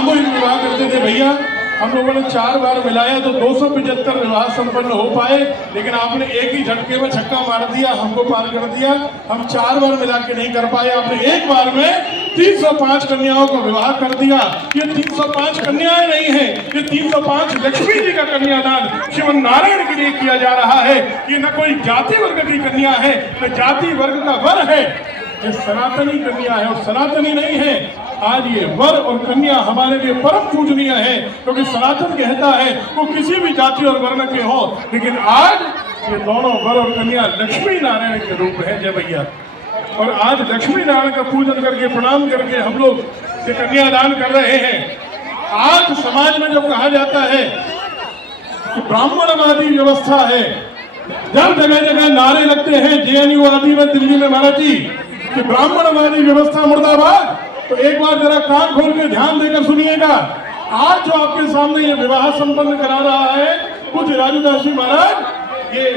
सामूहिक विवाह करते थे भैया, हम लोगों ने 4 बार मिलाया तो 275 विवाह संपन्न हो पाए, लेकिन आपने एक ही झटके में छक्का मार दिया, हमको पार कर दिया। हम 4 बार मिला के नहीं कर पाए, आपने एक बार में 305 कन्याओं का विवाह कर दिया। ये 305 कन्याएं नहीं है, ये 305 लक्ष्मी जी का कन्यादान श्रीमन नारायण के लिए किया जा रहा है। ये न कोई जाति वर्ग की कन्या है, न जाति वर्ग का वर है, ये सनातनी कन्या है और सनातनी नहीं है। आज ये वर और कन्या हमारे लिए परम पूजनीय है, क्योंकि सनातन कहता है वो किसी भी जाति और वर्ण के हो, लेकिन आज ये दोनों वर और कन्या लक्ष्मी नारायण के रूप है। जय भैया। और आज लक्ष्मी नारायण का पूजन करके प्रणाम करके हम लोग ये कन्यादान कर रहे हैं। आज समाज में जब कहा जाता है कि ब्राह्मणवादी व्यवस्था है, जब जगह जगह नारे लगते हैं जेएनयू आदि में, दिल्ली में महाराज जी कि ब्राह्मणवादी व्यवस्था मुर्दाबाद, तो एक बार जरा कान खोल के ध्यान देकर सुनिएगा। आज जो आपके सामने ये विवाह संपन्न करा रहा है कुछ राजूदास जी महाराज, ये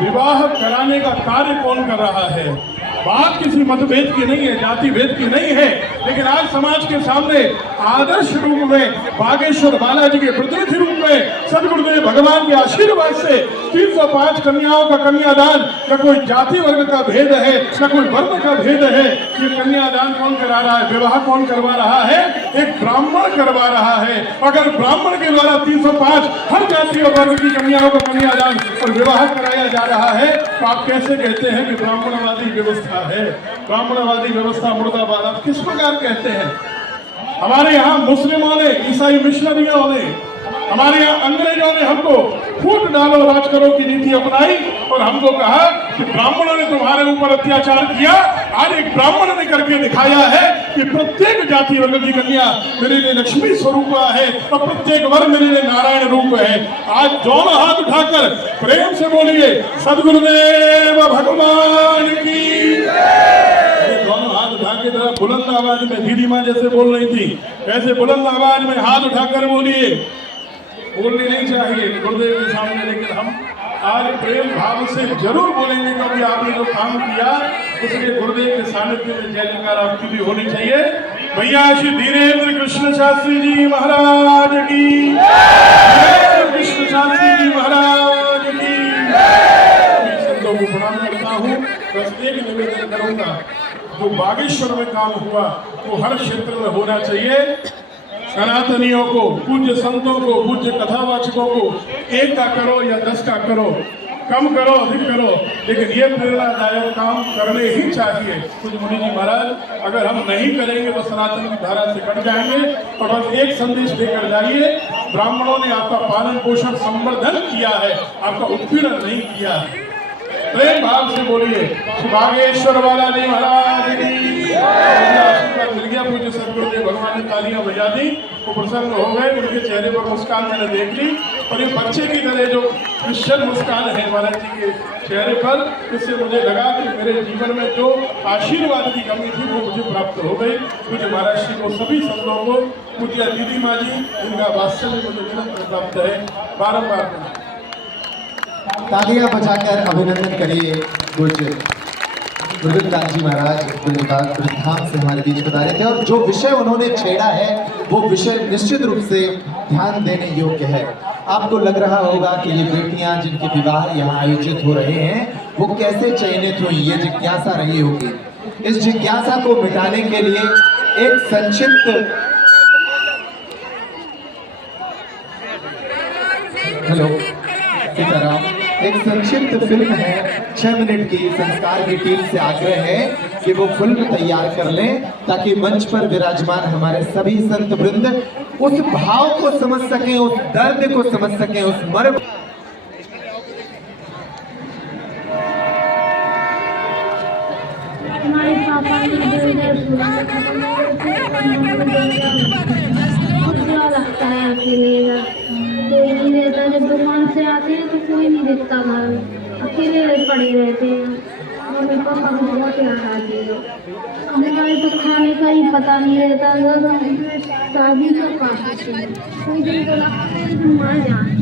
विवाह कराने का कार्य कौन कर रहा है? बात किसी मतभेद की नहीं है, जाति भेद की नहीं है, लेकिन आज समाज के सामने आदर्श रूप में बागेश्वर बालाजी के प्रतिनिधि रूप में सदगुरुदेव भगवान के आशीर्वाद से 305 कन्याओं का कन्यादान, न कोई जाति वर्ग का भेद है, न कोई वर्ण का भेद है। ये कन्यादान कौन करा रहा है? विवाह कौन करवा रहा है? एक ब्राह्मण करवा रहा है। अगर ब्राह्मण के द्वारा 305 हर जाति और वर्ग की कन्याओं का कन्यादान और विवाह कराया जा रहा है, तो आप कैसे कहते हैं कि ब्राह्मणवादी व्यवस्था है? ब्राह्मणवादी व्यवस्था मुर्दाबाद आप किस प्रकार कहते हैं? हमारे यहाँ मुस्लिमों ने, ईसाई मिशनरियों ने, हमारे यहाँ अंग्रेजों ने हमको फूट डालो राज करो की नीति अपनाई और हमको कहा कि ब्राह्मणों ने तुम्हारे ऊपर अत्याचार किया। आज एक ब्राह्मण ने करके दिखाया है कि प्रत्येक जाति वर्ग की कन्या मेरे लिए लक्ष्मी स्वरूप है और प्रत्येक वर्ग मेरे लिए नारायण रूप है। आज दोनों हाथ उठाकर प्रेम से बोलिए सदगुरुदेव भगवान की। दोनों हाथ उठा के जरा बुलंद आवाज में, दीदी माँ जैसे बोल रही थी ऐसे बुलंद आवाज में हाथ उठाकर बोलिए। बोलनी नहीं चाहिए गुरुदेव के सामने, लेकिन हम आज प्रेम भाव से जरूर बोलेंगे, क्योंकि आपने जो काम किया उसके गुरुदेव के सानिध्य में जय जयकार आपकी भी होनी चाहिए। भैया श्री धीरेन्द्र कृष्ण शास्त्री जी महाराज की, धीरेन्द्र कृष्ण शास्त्री जी महाराज की। संतों को प्रणाम करता हूँ। बस एक निवेदन करूंगा, जो बागेश्वर में काम हुआ वो हर क्षेत्र में होना चाहिए। सनातनियों को, पूज्य संतों को, पूज्य कथावाचकों को 1 का करो या 10 का करो, कम करो अधिक करो, लेकिन ये प्रेरणादायक काम करने ही चाहिए। कुछ मुनि जी महाराज, अगर हम नहीं करेंगे तो सनातन की धारा से कट जाएंगे। और बस एक संदेश देकर जाइए, ब्राह्मणों ने आपका पालन पोषण संवर्धन किया है, आपका उत्पीड़न नहीं किया है। प्रेम भाव से बोलिए बागेश्वर वाला जी महाराज की। आशीर्वाद मिल गया पूज्य सदगुरुदेव भगवान ने तालियां बजा दी, वो प्रसन्न हो गए, उनके चेहरे पर मुस्कान मैंने देख ली। और ये बच्चे की तरह जो क्रिश्चियन मुस्कान है महाराज जी के चेहरे पर, इससे मुझे लगा कि मेरे जीवन में जो आशीर्वाद की कमी थी वो मुझे प्राप्त हो गई। मुझे महाराज जी को, सभी संतों को, पूज्य दीदी माँ जी, इनका वात्सल्य मुझे निरंतर प्राप्त है। बारम्बार तालियां बजाकर अभिनंदन करिए पूज्य गुरुदास जी महाराज वृद्धाम से हमारे बीच बता रहे थे। और जो विषय उन्होंने छेड़ा है वो विषय निश्चित रूप से ध्यान देने योग्य है। आपको लग रहा होगा कि ये बेटियां जिनके विवाह यहाँ आयोजित हो रहे हैं वो कैसे चयनित हुई, ये जिज्ञासा रही होगी। इस जिज्ञासा को मिटाने के लिए एक संक्षिप्त एक संक्षिप्त फिल्म है 6 मिनट की। संस्कार की टीम से आग्रह है कि वो फिल्म तैयार कर लें, ताकि मंच पर विराजमान हमारे सभी संत वृंद उस भाव को समझ सकें, उस दर्द को समझ सकें, उस मर्म। हमारे पापा लगता है अकेले, कोई नहीं रहता। जब दुकान से आते हैं तो कोई नहीं दिखता, घर अकेले पड़े रहते हैं। मम्मी पापा को बहुत याद आती है। हमारे तो खाने का ही पता नहीं रहता, शादी का पास कोई दिन तो लगता है कि मार जाए।